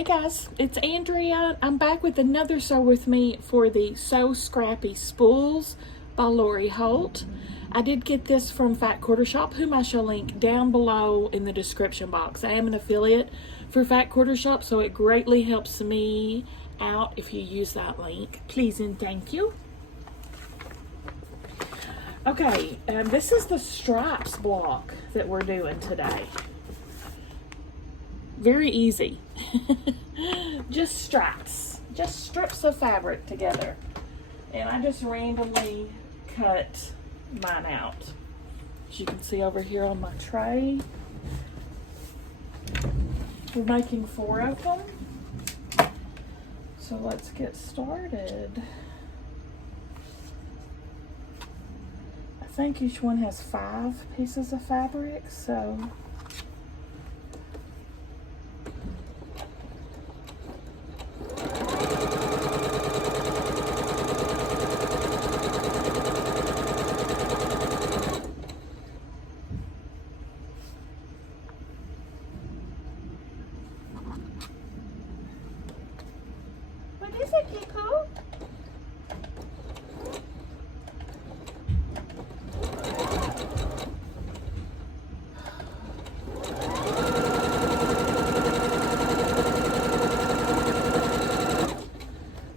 Hey guys, it's Andrea. I'm back with another Sew With Me for the So Scrappy Spools by Lori Holt. I did get this from Fat Quarter Shop, whom I shall link down below in the description box. I am an affiliate for Fat Quarter Shop, so it greatly helps me out if you use that link. Please and thank you. Okay, this is the stripes block that we're doing today. Very easy. Just strips of fabric together. And I just randomly cut mine out. As you can see over here on my tray. We're making 4 of them. So let's get started. I think each one has 5 pieces of fabric, so is it, Kiko?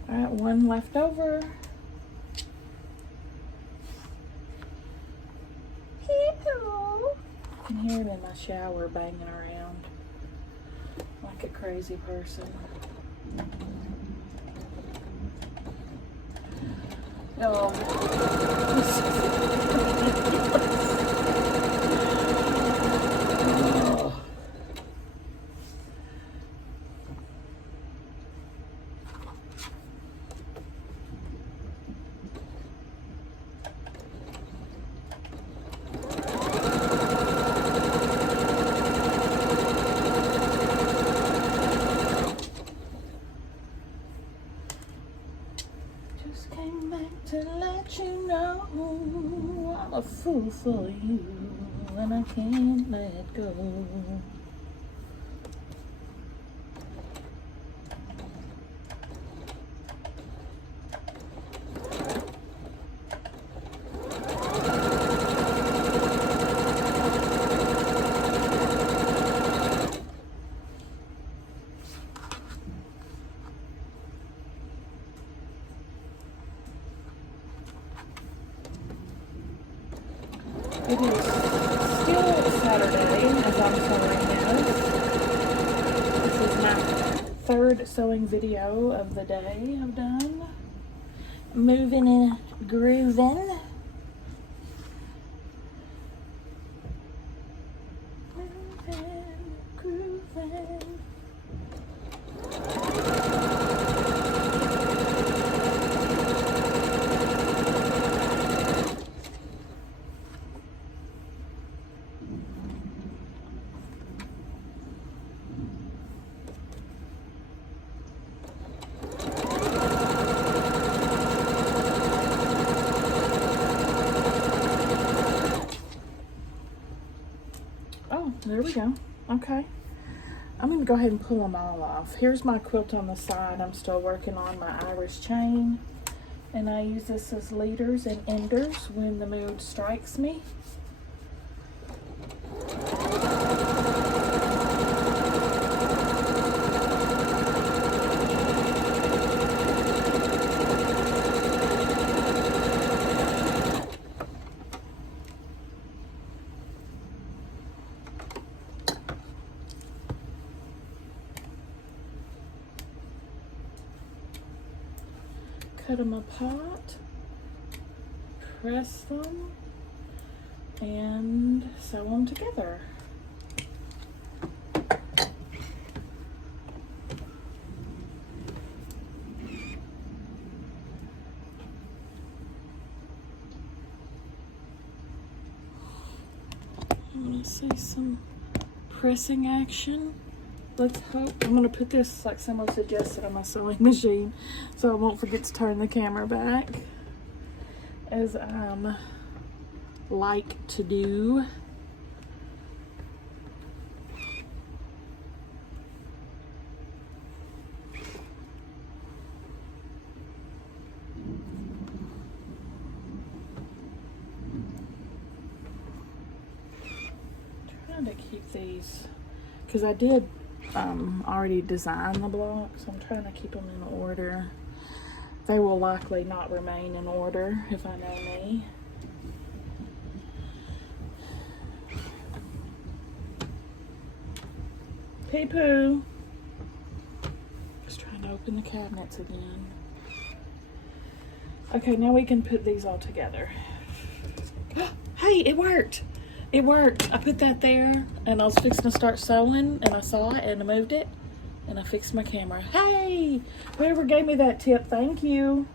Alright, one left over. Kiko! I can hear him in my shower banging around like a crazy person. Oh. Just came back to let you know I'm a fool for you and I can't let go. It is still Saturday as I'm sewing this. This is my 3rd sewing video of the day I've done. Moving and grooving. Moving, grooving. Oh, there we go. Okay. I'm going to go ahead and pull them all off. Here's my quilt on the side. I'm still working on my Irish chain. And I use this as leaders and enders when the mood strikes me. Cut them apart, press them, and sew them together. I'm going to see some pressing action. Let's hope. I'm going to put this, like someone suggested, on my sewing machine so I won't forget to turn the camera back, as I like to do. trying to keep these, because I did already design the blocks. I'm trying to keep them in order. They will likely not remain in order if I know me. Pee-poo. Just trying to open the cabinets again. Okay, now we can put these all together. Hey, it worked. It worked. I put that there and I was fixing to start sewing and I saw it and I moved it and I fixed my camera. Hey, whoever gave me that tip, thank you.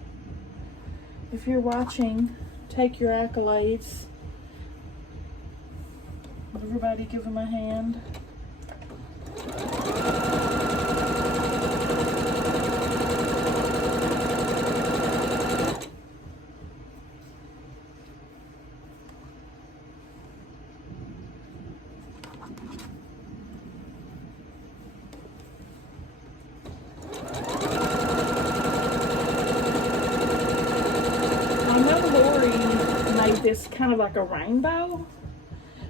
If you're watching, take your accolades. Everybody give them a hand. This kind of like a rainbow,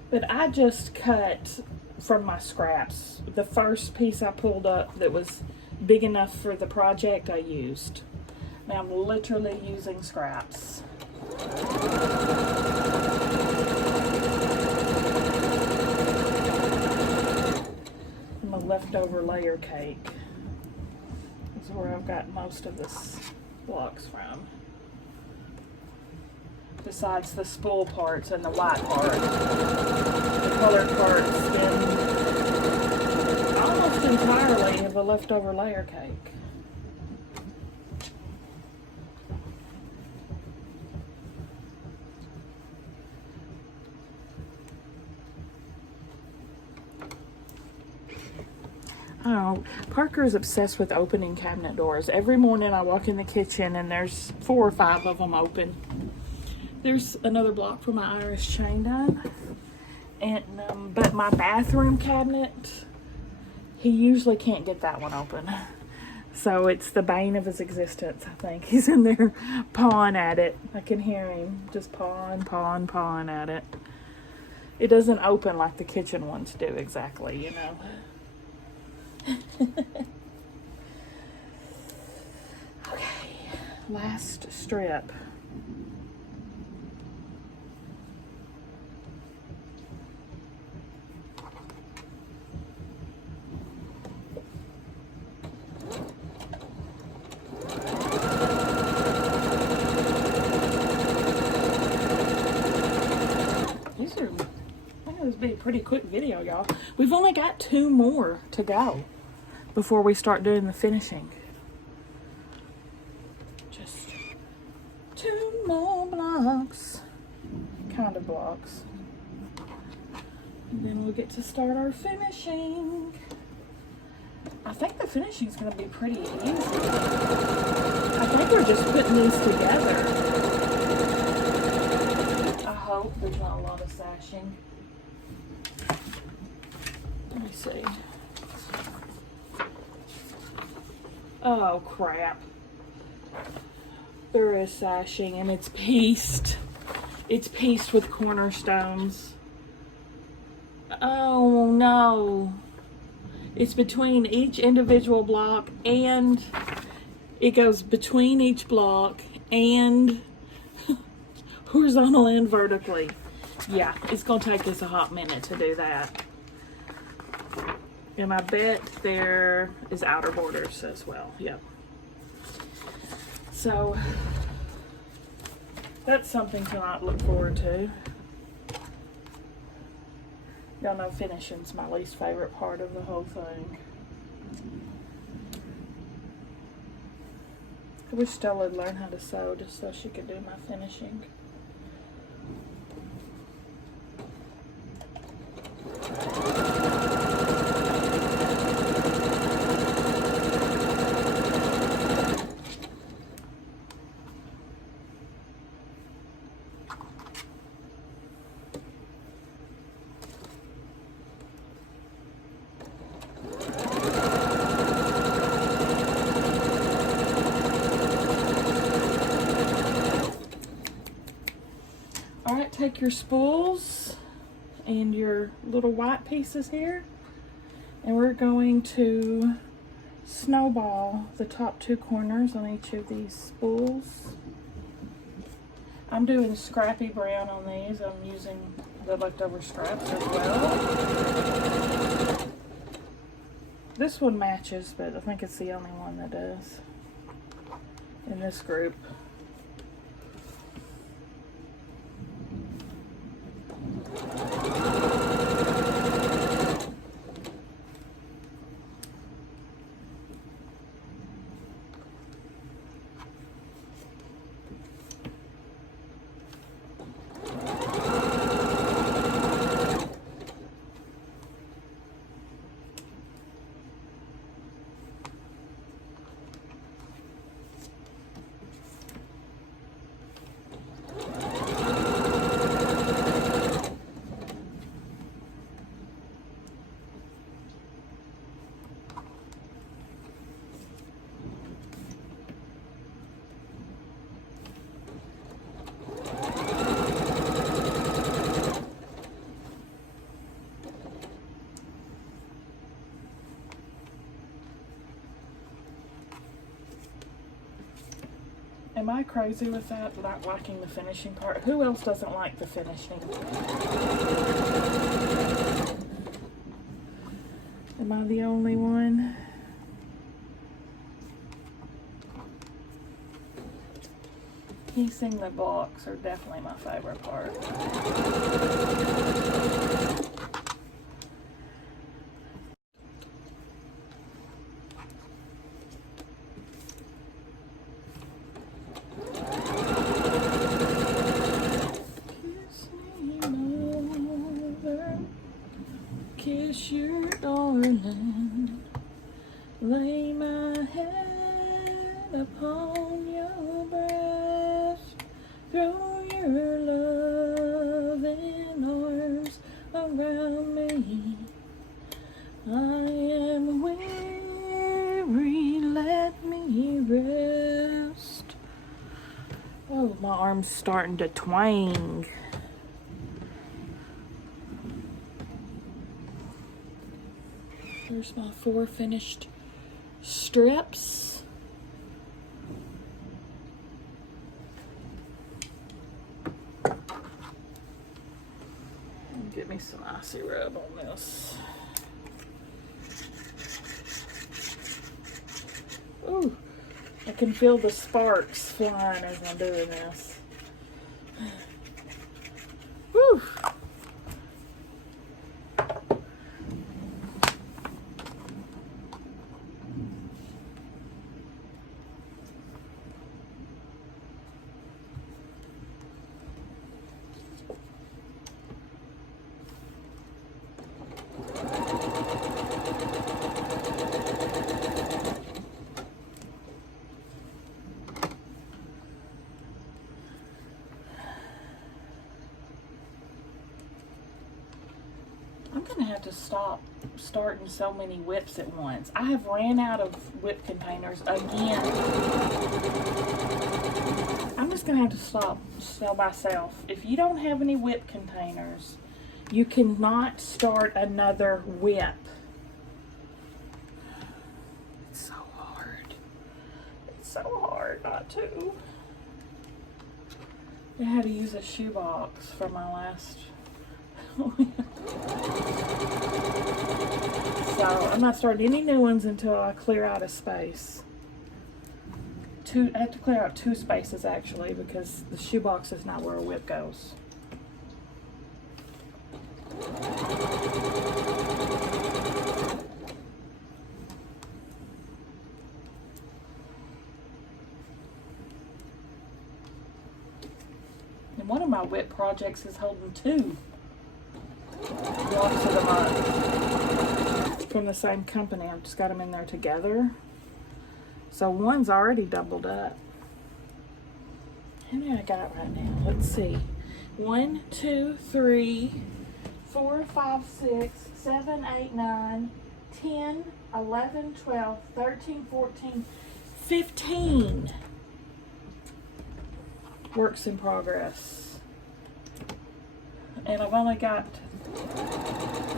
but I just cut from my scraps. The first piece I pulled up that was big enough for the project I used. Now I'm literally using scraps. And the leftover layer cake is where I've got most of this blocks from. Besides the spool parts and the white part. The colored parts in almost entirely of the leftover layer cake. Oh, Parker is obsessed with opening cabinet doors. Every morning I walk in the kitchen and there's 4 or 5 of them open. There's another block for my Irish chain done. And but my bathroom cabinet, he usually can't get that one open. So it's the bane of his existence, I think. He's in there pawing at it. I can hear him just pawing at it. It doesn't open like the kitchen ones do exactly, you know. Okay, last strip. Be a pretty quick video, y'all. We've only got 2 more to go before we start doing the finishing. Just 2 more blocks, kind of blocks, and then we'll get to start our finishing. I think the finishing is going to be pretty easy. I think we're just putting these together. I hope there's not a lot of sashing. Let me see. Oh crap. There is sashing and it's pieced. It's pieced with cornerstones. Oh no. It's between each individual block and it goes between each block and horizontally and vertically. Yeah, it's gonna take us a hot minute to do that. And I bet there is outer borders as well. Yep. So that's something to not look forward to. Y'all know finishing's my least favorite part of the whole thing. I wish Stella would learn how to sew just so she could do my finishing. Take your spools and your little white pieces here. And we're going to snowball the top 2 corners on each of these spools. I'm doing Scrappy brown on these. I'm using the leftover scraps as well. This one matches, but I think it's the only one that does in this group. Am I crazy with that, not liking the finishing part? Who else doesn't like the finishing? Am I the only one? Piecing the blocks are definitely my favorite part. Kiss your darling, lay my head upon your breast, throw your loving arms around me. I am weary, let me rest. Oh, my arm's starting to twang. Here's my 4 finished strips. And get me some icy rub on this. Ooh, I can feel the sparks flying as I'm doing this. Woo! I'm gonna have to stop starting so many whips at once. I have ran out of whip containers again. I'm just gonna have to stop so myself. If you don't have any whip containers, you cannot start another whip. It's so hard. It's so hard not to. I had to use a shoebox for my last so I'm not starting any new ones until I clear out a space. I have to clear out 2 spaces actually, because the shoebox is not where a whip goes. And one of my whip projects is holding 2 blocks of them up from the same company. I've just got them in there together. So one's already doubled up. How many I got right now? Let's see. 1, 2, 3, 4, 5, 6, 7, 8, 9, 10, 11, 12, 13, 14, 15 works in progress. And I've only got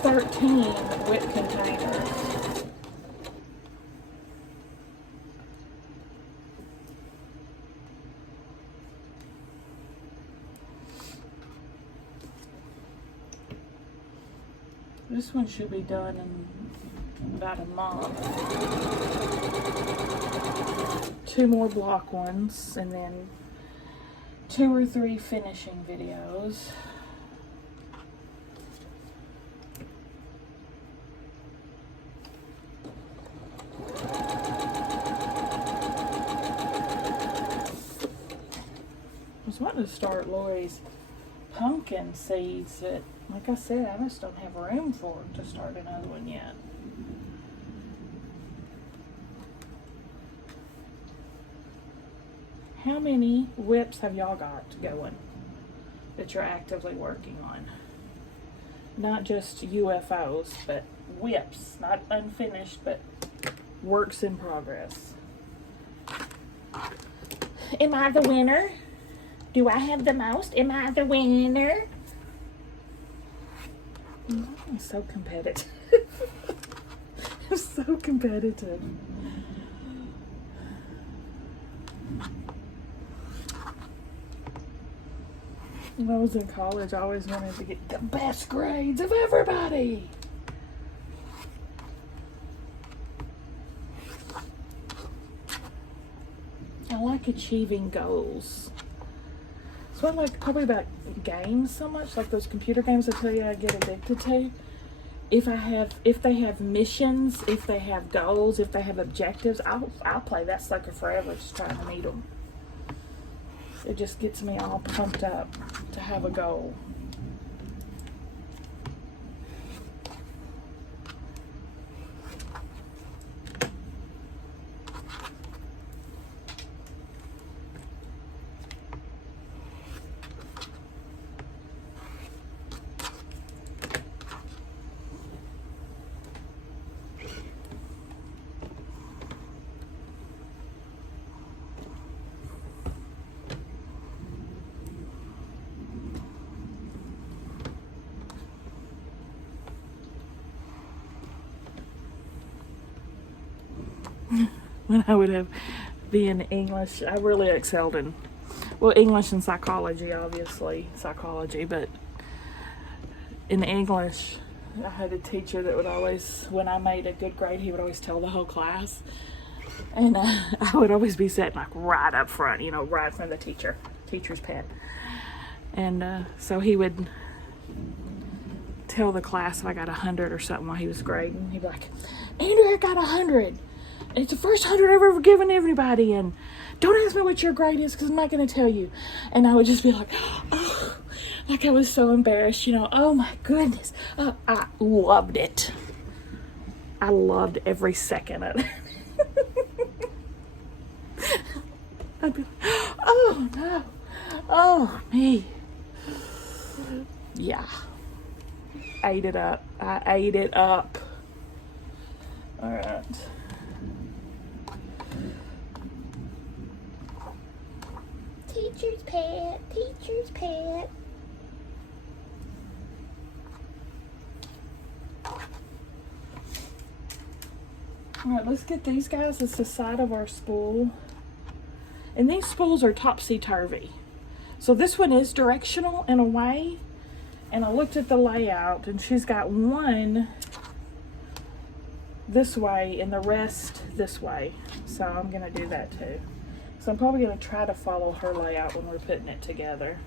13 whip containers. This one should be done in about a month. 2 more block ones, and then 2 or 3 finishing videos. I was wanting to start Lori's pumpkin seeds, but like I said, I just don't have room for it to start another one yet. How many whips have y'all got going that you're actively working on? Not just UFOs, but whips, not unfinished, but works in progress. Am I the winner? Do I have the most? Am I the winner? I'm so competitive. I'm so competitive. When I was in college, I always wanted to get the best grades of everybody. I like achieving goals. So I like probably about games so much, like those computer games I tell you I get addicted to. If they have missions, if they have goals, if they have objectives, I'll play that sucker forever just trying to meet them. It just gets me all pumped up to have a goal. When I would have been English, I really excelled in, well, English and psychology, obviously, psychology, but in English, I had a teacher that would always, when I made a good grade, he would always tell the whole class, and I would always be sitting like right up front, you know, right in front of the teacher's pad, and so he would tell the class if I got 100 or something while he was grading. He'd be like, Andrea got 100. It's the first 100 I've ever given everybody, and don't ask me what your grade is because I'm not going to tell you. And I would just be like, oh, like I was so embarrassed, you know. Oh my goodness. I loved it. I loved every second of it. I'd be like, oh no. Oh me. Yeah. Ate it up. I ate it up. All right. Teacher's pet, teacher's pet. Alright, let's get these guys. It's the side of our spool. And these spools are topsy-turvy. So this one is directional in a way. And I looked at the layout, and she's got one this way and the rest this way. So I'm going to do that too. So I'm probably going to try to follow her layout when we're putting it together.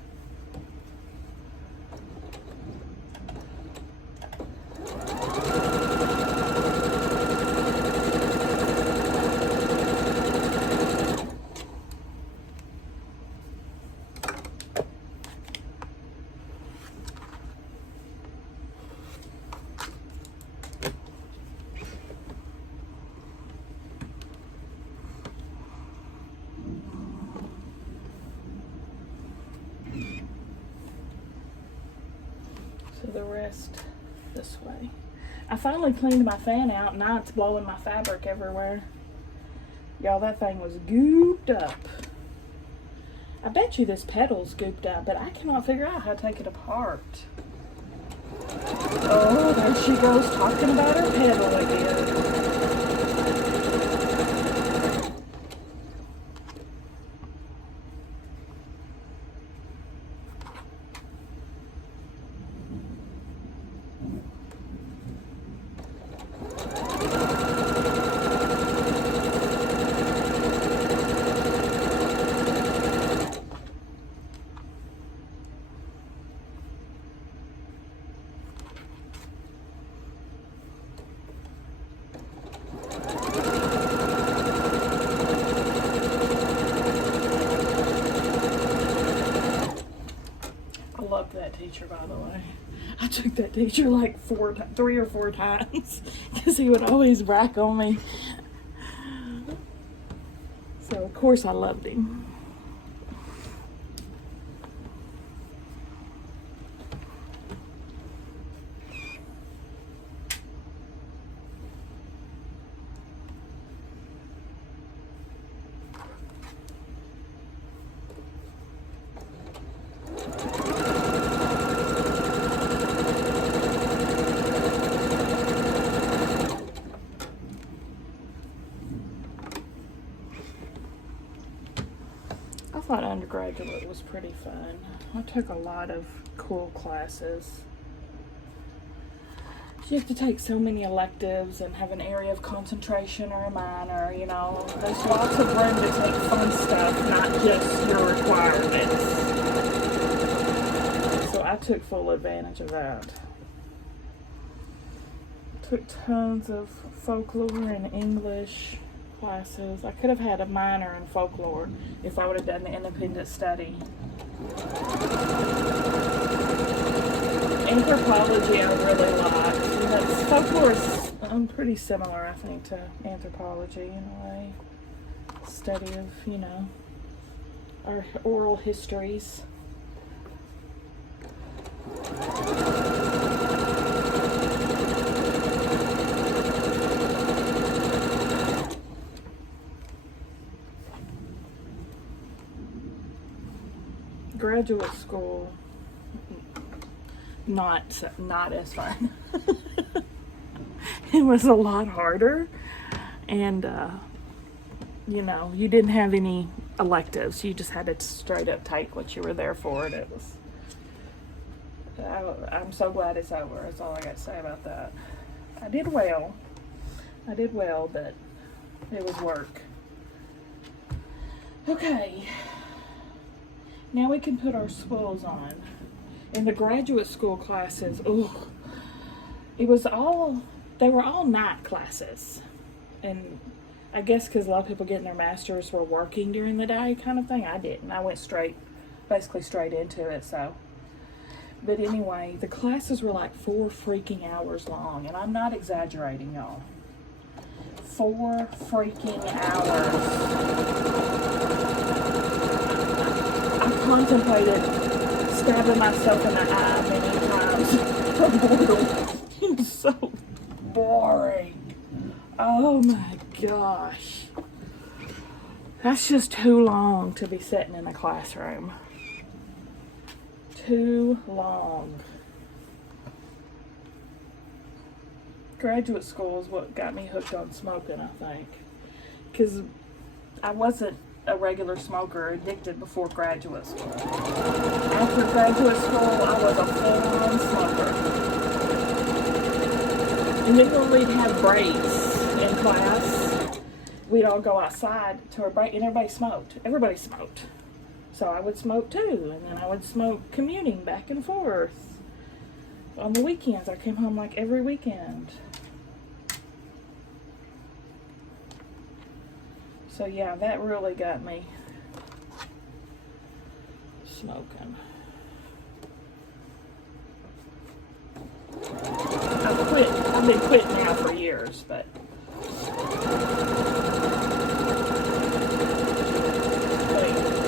The rest this way. I finally cleaned my fan out, and now it's blowing my fabric everywhere. Y'all, that thing was gooped up. I bet you this pedal's gooped up, but I cannot figure out how to take it apart. she goes talking about her pedal again. Loved that teacher, by the way. I took that teacher like 3 or 4 times because he would always rack on me. So of course I loved him. I thought undergraduate was pretty fun. I took a lot of cool classes. You have to take so many electives and have an area of concentration or a minor, you know. There's lots of room to take fun stuff, not just your requirements. So I took full advantage of that. Took tons of folklore and English classes. I could have had a minor in folklore if I would have done the independent study. Anthropology I really liked. Folklore is pretty similar, I think, to anthropology in a way. Study of, you know, our oral histories. Graduate school, not as fun. It was a lot harder, and you know, you didn't have any electives. You just had to straight up take what you were there for, and it was. I'm so glad it's over. That's all I got to say about that. I did well, but it was work. Okay. Now we can put our spools on. In the graduate school classes, they were all night classes. And I guess because a lot of people getting their masters were working during the day kind of thing. I didn't. I went basically straight into it, so. But anyway, the classes were like 4 freaking hours long, and I'm not exaggerating, y'all. 4 freaking hours. I contemplated stabbing myself in the eye many times from boredom. It was so boring. Oh my gosh. That's just too long to be sitting in a classroom. Too long. Graduate school is what got me hooked on smoking, I think. Because I wasn't a regular smoker, addicted before graduate school. After graduate school, I was a full-on smoker. And then when we'd have breaks in class, we'd all go outside to our break, and everybody smoked. Everybody smoked. So I would smoke too, and then I would smoke commuting back and forth. On the weekends, I came home like every weekend. So yeah, that really got me smoking. I've been quit now for years, but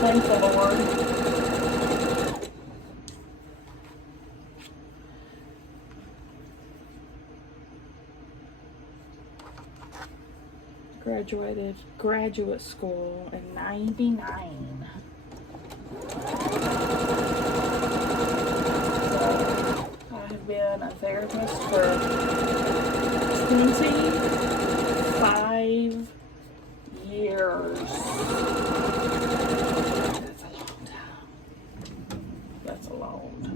thank the Lord. Graduated graduate school in '99. So I have been been a therapist for 25 years. That's a long time. That's a long time.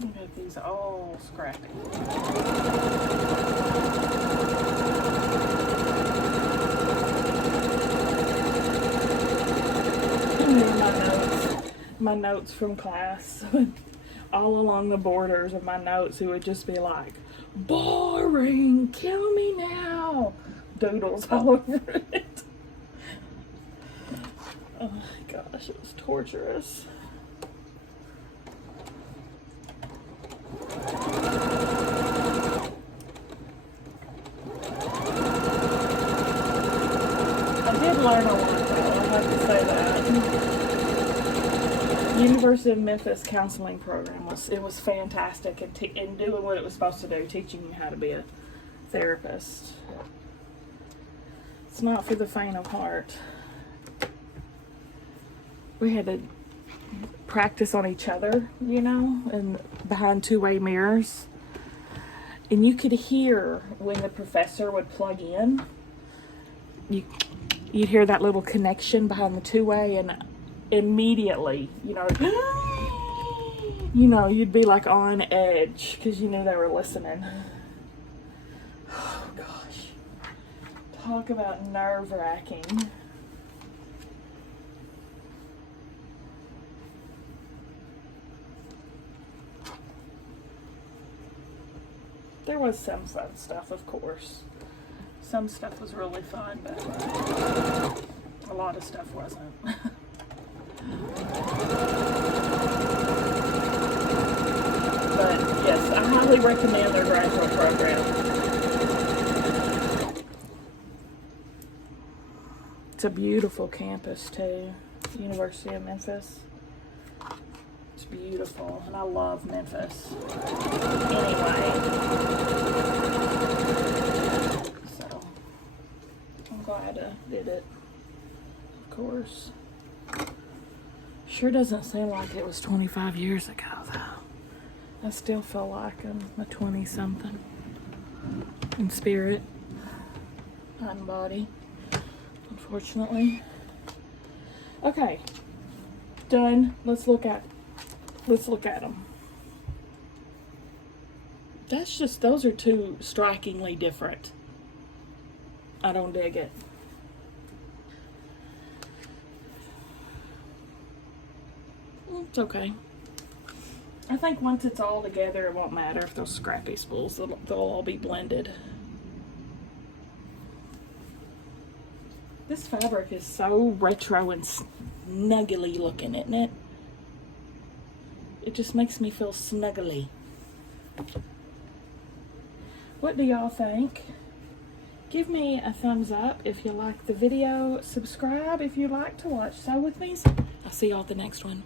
Look at these all scrappy. My notes from class, all along the borders of my notes, it would just be like, boring, kill me now, doodles all over it. Oh my gosh, it was torturous. I did learn a lot though, I have to say that. University of Memphis counseling program was fantastic in doing what it was supposed to do, teaching you how to be a therapist. It's not for the faint of heart. We had to practice on each other, you know, and behind two-way mirrors. And you could hear when the professor would plug in, you'd hear that little connection behind the two-way, and immediately, you know, you'd be like on edge because you knew they were listening. Oh gosh, talk about nerve-wracking. There was some fun stuff, of course. Some stuff was really fun, but a lot of stuff wasn't. But yes, I highly recommend their graduate program. It's a beautiful campus too, University of Memphis. It's beautiful, and I love Memphis. Anyway, so I'm glad I did it, of course. Sure doesn't seem like it was 25 years ago, though. I still feel like I'm a 20-something in spirit, not in body, unfortunately. Okay, done. Let's look at them. Those are two strikingly different. I don't dig it. It's okay. I think once it's all together, it won't matter if those scrappy spools, they'll all be blended. This fabric is so retro and snuggly looking, isn't it? It just makes me feel snuggly. What do y'all think? Give me a thumbs up if you like the video. Subscribe if you like to watch Sew With Me. I'll see y'all at the next one.